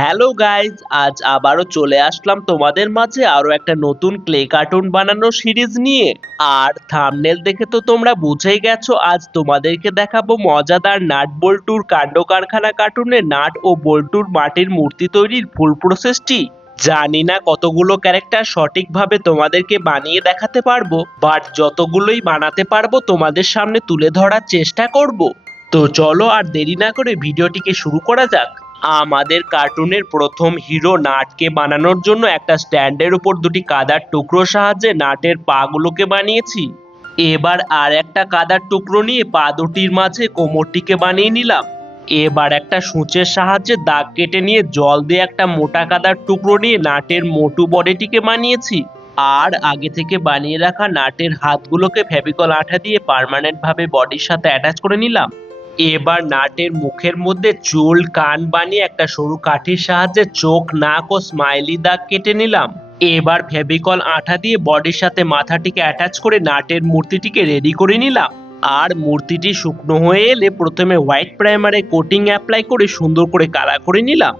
Hello guys, আজ আবারও চলে আসলাম তোমাদের মাঝে আরো একটা নতুন ক্লে কার্টুন বানানোর সিরিজ নিয়ে। আর থাম্বনেল দেখে তো তোমরা বুঝেই গেছো, আজ তোমাদেরকে দেখাবো মজাদার নাট বল্টুর কাণ্ড কারখানা কার্টুনের নাট ও বল্টুর মাটির মূর্তি তৈরির ফুল প্রসেসটি। জানি না কতগুলো ক্যারেক্টার সঠিকভাবে তোমাদেরকে বানিয়ে দেখাতে পারবো, বাট যতগুলোই বানাতে পারবো তোমাদের সামনে তুলে ধরার চেষ্টা করব। তো চলো আর দেরি না করে ভিডিওটিকে শুরু করা যাক। আমাদের কার্টুনের প্রথম হিরো নাটকে বানানোর জন্য একটা স্ট্যান্ডের উপর দুটি কাদার টুকরোর সাহায্যে নাটের পা গুলোকে বানিয়েছি। এবার আর একটা কাদার টুকরো নিয়ে পা দুটির মাঝে কোমরটিকে বানিয়ে নিলাম। এবার একটা সূচের সাহায্যে দাগ কেটে নিয়ে জল দিয়ে একটা মোটা কাদার টুকরো নিয়ে নাটের মোটু বডিটিকে বানিয়েছি। আর আগে থেকে বানিয়ে রাখা নাটের হাতগুলোকে ফেভিকল আঠা দিয়ে পার্মানেন্ট ভাবে বডির সাথে অ্যাটাচ করে নিলাম। এবার নাটের মুখের মধ্যে চুল কান বানিয়ে একটা সরু কাঠির সাহায্যে চোখ নাক ও স্মাইলি দাগ কেটে নিলাম। এবার ফেভিকল আঠা দিয়ে বডির সাথে মাথাটিকে অ্যাটাচ করে নাটের মূর্তিটিকে রেডি করে নিলাম। আর মূর্তিটি শুকনো হয়ে এলে প্রথমে হোয়াইট প্রাইমারে কোটিং অ্যাপ্লাই করে সুন্দর করে কালার করে নিলাম।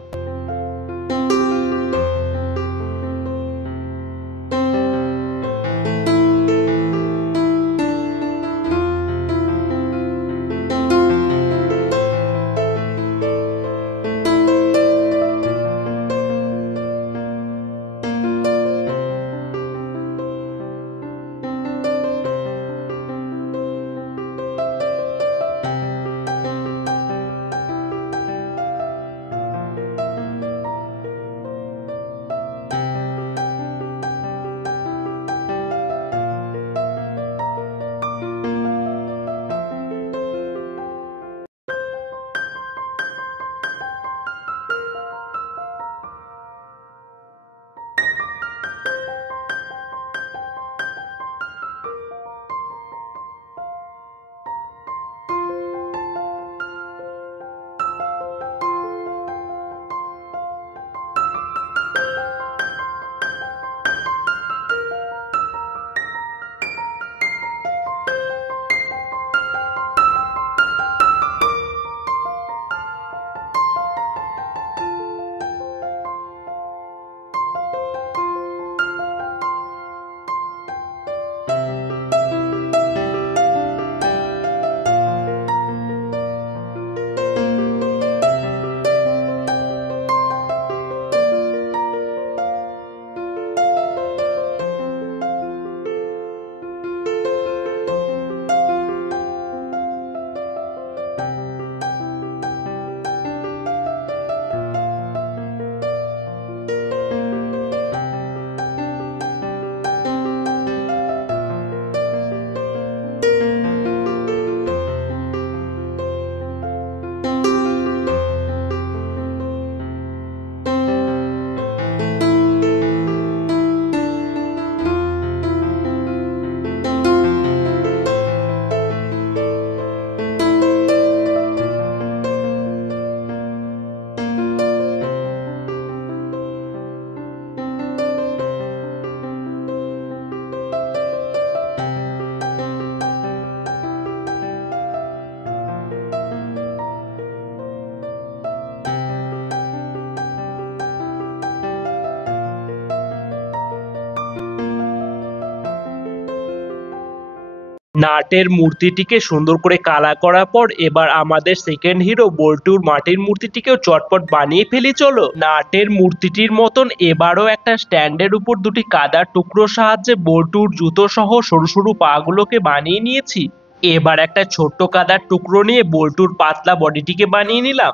নাটের মূর্তিটিকে সুন্দর করে কালার করার পর এবার আমাদের সেকেন্ড হিরো বল্টুর মাটির মূর্তিটিকেও চটপট বানিয়ে ফেলি চলো। নাটের মূর্তিটির মতন এবারও একটা স্ট্যান্ডের উপর দুটি কাদার টুকরোর সাহায্যে বল্টুর জুতো সহ সরু সরু পা গুলোকে বানিয়ে নিয়েছি। এবার একটা ছোট্ট কাদার টুকরো নিয়ে বল্টুর পাতলা বডিটিকে বানিয়ে নিলাম।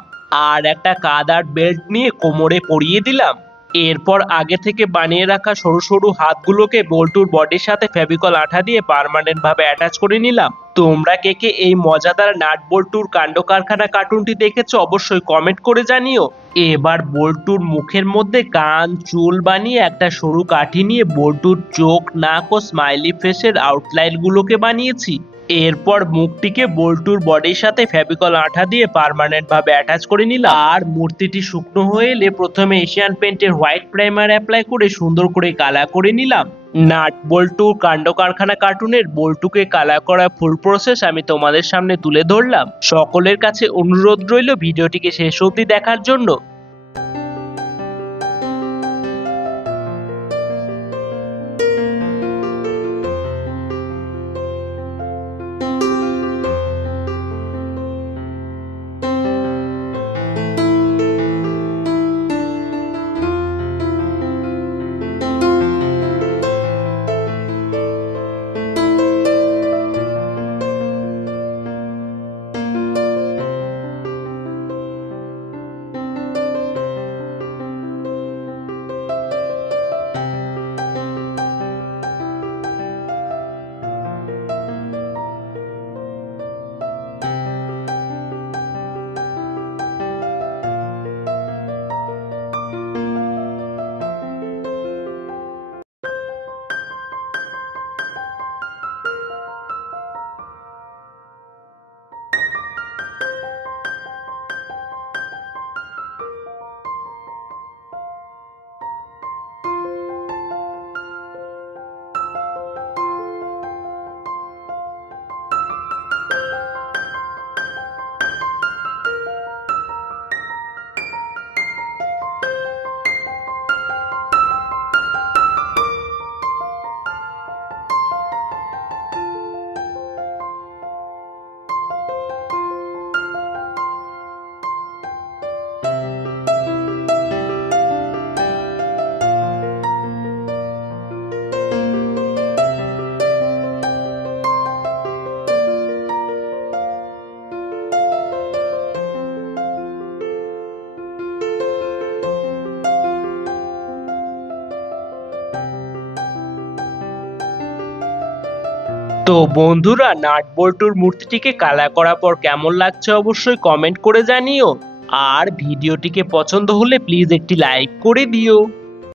আর একটা কাদার বেল্ট নিয়ে কোমরে পরিয়ে দিলাম। এরপর আগে থেকে বানিয়ে রাখা সরু সরু হাতগুলোকে বল্টুর বডির সাথে ফেভিকল আঠা দিয়ে পার্মানেন্ট ভাবে অ্যাটাচ করে নিলাম। তোমরা কে কে এই মজাদার নাট বল্টুর কাণ্ড কারখানা কার্টুনটি দেখেছো অবশ্যই কমেন্ট করে জানিও। এবার বল্টুর মুখের মধ্যে কান চুল বানিয়ে একটা সরু কাঠি নিয়ে বল্টুর চোখ নাক ও স্মাইলি ফেসের আউটলাইন গুলোকে বানিয়েছি। এরপর মুখটিকে বল্টুর বডির সাথে ফেভিকল আঠা দিয়ে পার্মানেন্ট ভাবে অ্যাটাচ করে নিলাম। আর মূর্তিটি শুকনো হয়ে এলে প্রথমে এশিয়ান পেইন্টের হোয়াইট প্রাইমার অ্যাপ্লাই করে সুন্দর করে কালার করে নিলাম। নাট বল্টু কাণ্ড কারখানা কার্টুনের বল্টুকে কালার করা ফুল প্রসেস আমি তোমাদের সামনে তুলে ধরলাম। সকলের কাছে অনুরোধ রইল ভিডিওটিকে শেষ অবধি দেখার জন্য। তো বন্ধুরা, নাট বল্টুর মূর্তিটিকে কালার করার পর কেমন লাগছে অবশ্যই কমেন্ট করে জানিও। আর ভিডিওটিকে পছন্দ হলে প্লিজ একটি লাইক করে দিও।